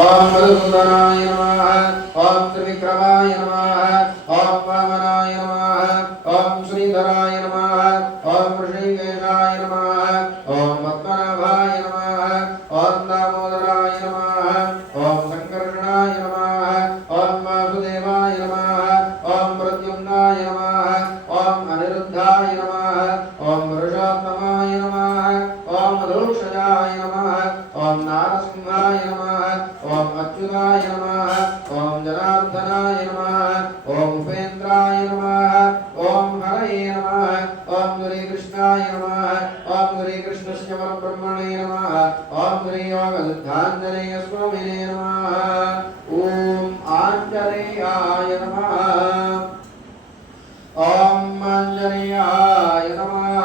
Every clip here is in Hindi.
ओम मधुसूदनाय नमः ओम त्रिविक्रमाय नमः ओम वामनाय नमः ओम श्रीधराय नमः ओम ऋषिकेशाय नमः ओम पद्मनाभाय नमः ओम दामोदराय नमः ओम संकर्षणाय नमः ओम वासुदेवाय नमः ओम प्रद्युम्नाय नमः ओम अनिरुद्धाय नमः ओम पुरुषोत्तमाय नमः ओम धूषजाय नमः ओम नारसिंहाय नमः ओम अच्युताय नमः ओम जनार्दनाय नमः ओम उपेन्द्राय नमः ओम हरये नमः ओम श्री कृष्णाय नमः ओम श्री कृष्णस्य परब्रह्मणे नमः ओम श्री योगसिद्धाञ्जनेय स्वामिने नमः ओम आञ्जनेयाय नमः ओम आञ्जनेयाय नमः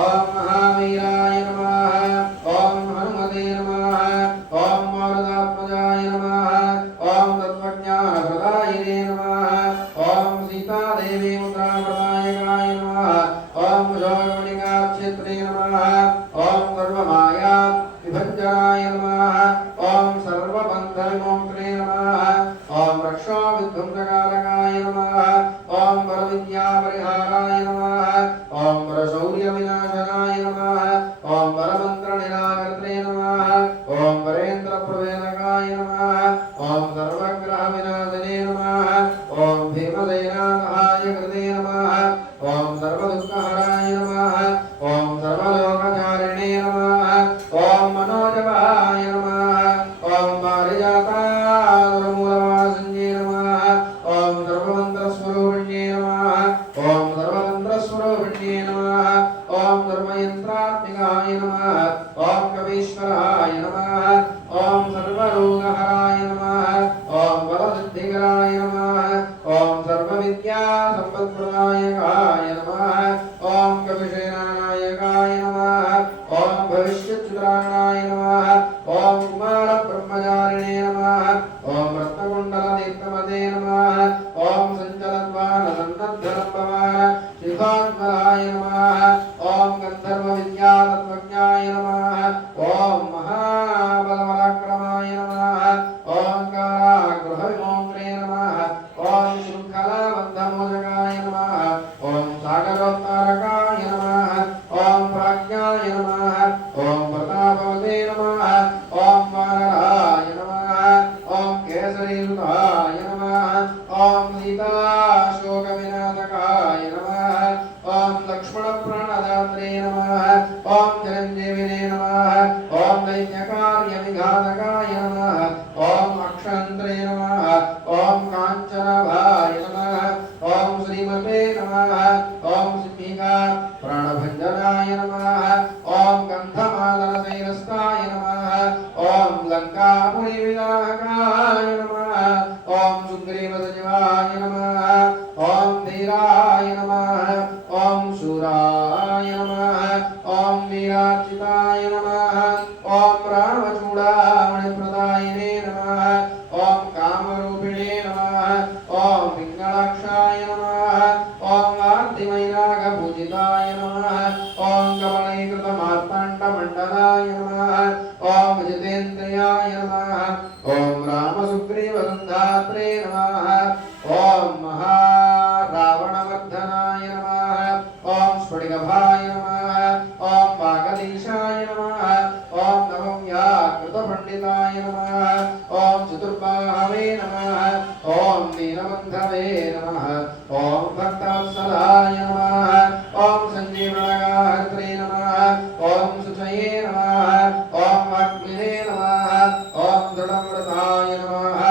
ओम महावीराय नमः ओम हनुमते नमः ओम मारुतात्मजाय नमः ओम तत्त्वज्ञानप्रदायिने नमः ओम सीतादेवी मुद्राप्रदायकाय नमः ओम योगमणिकाक्षेत्रे नमः ओम सर्वमाया विभञ्जनाय नमः ओम सर्वबन्धविमोक्त्रे नमः ओम रक्षाविध्वंसकारकाय नमः ओम परविद्यापरिहाराय नमः ओम परशौर्यविनाशनाय नमः ओम परमन्त्रनिराकर्त्रे नमः ओम परेन्द्रप्रवेदकाय नमः ओम सर्वग्रहविनाशने नमः ओम भीमसेनासहाय कृते नमः ओम सर्वदुःखहराय नमः ओम सर्वलोकचारिणे नमः ओम मनोजवाय नमः ओम पारिजातामूलवासिन्ये नमः ओम सर्वमन्त्रस्वरूपिण्ये नमः ओम सर्वतन्त्रस्वरूपिण्ये नमः ओम सर्वयन्त्रात्मिकाय नमः ओम कवीश्वराय नमः ओम सर्वरोगहराय नमः ओम बलसिद्धिकराय नमः ओम सर्वविद्यासम्पत्प्रदायकाय नमः ओम कविसेनानायकाय नमः ओम भविष्यच्चित्राणाय नमः ओम कुमारब्रह्मचारिणे नमः ओम रत्नकुण्डलदीप्तमते नमः ओम सञ्चलद्वानसन्नद्धनम्भवान शिखात्मलाय नमः ओम गन्धर्वविद्यातत्त्वज्ञाय नमः ओम महाबलपराक्रमाय नमः ओम कारागृहविमोक्त्रे नमः ओम शृङ्खलाबद्धमोचकाय नमः ओम सागरोत्तारकाय नमः ओम प्राज्ञाय नमः ओम प्रतापवते नमः ओम वानराय नमः ओम केसरीसुताय नमः ओम सीताशोकविनाशकाय नमः ओम लक्ष्मणप्राणदात्रे नमः ओम चिरञ्जीविने नमः ओम दैत्यकार्यविघातकाय नमः ओम अक्षन्त्रे नमः ओम काञ्चनाभाय नमः ओम श्रीमते नमः ओम सिंहिका प्राणभञ्जनाय नमः ओम गन्धमादनशैलस्ताय नमः ओम लङ्कापुरीविनायकाय नमः ओम सुग्रीवसचिवाय नमः ओम धीराय नमः ओम शूराय नमः ओम वीरार्चिताय नमः ओम रामचूडामणिप्रदायिने नमः ओम कामरूपिणे नमः ओम पिङ्गलाक्षाय नमः ओम आर्तिमैनाकपूजिताय नमः ओम कमलैकृतमार्ताण्डमण्डलाय नमः ओम जितेन्द्रियाय नमः ओम रामसुग्रीवसन्धात्रे नमः ओम महारावणमर्दनाय नमः ओम स्फटिकभाय नमः ओम वागदीशाय नमः ओम नवव्याकृतपण्डिताय नमः ओम चतुर्बाहवे नमः ओम नीलबन्धवे नमः ओम भक्तवत्सलाय नमः ओम सञ्जीवनगाहर्त्रे नमः ओम शुचये नमः ओम वाग्मिने नमः ओम दृढव्रताय नमः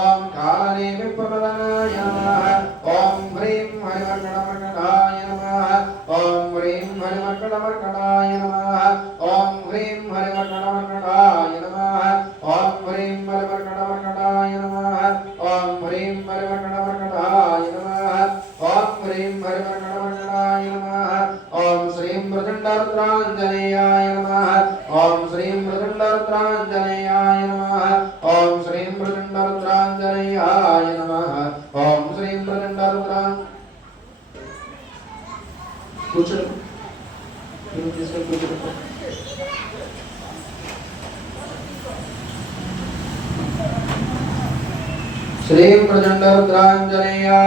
ओम कालनेमिप्रपदनाय नमः ओम ह्रीं हरिवर्णमर्कटाय नमः ओम ह्रीं हरिवर्णमर्कटाय नमः ओम ह्रीं हरिवर्णमर्कटाय नमः ओम ह्रीं हरिवर्णमर्कटाय नमः ओम ह्रीं हरिवर्णमर्कटाय नमः ओम ह्रीं हरिवर्णमर्कटाय श्रीं प्रचण्डरुद्राञ्जनेया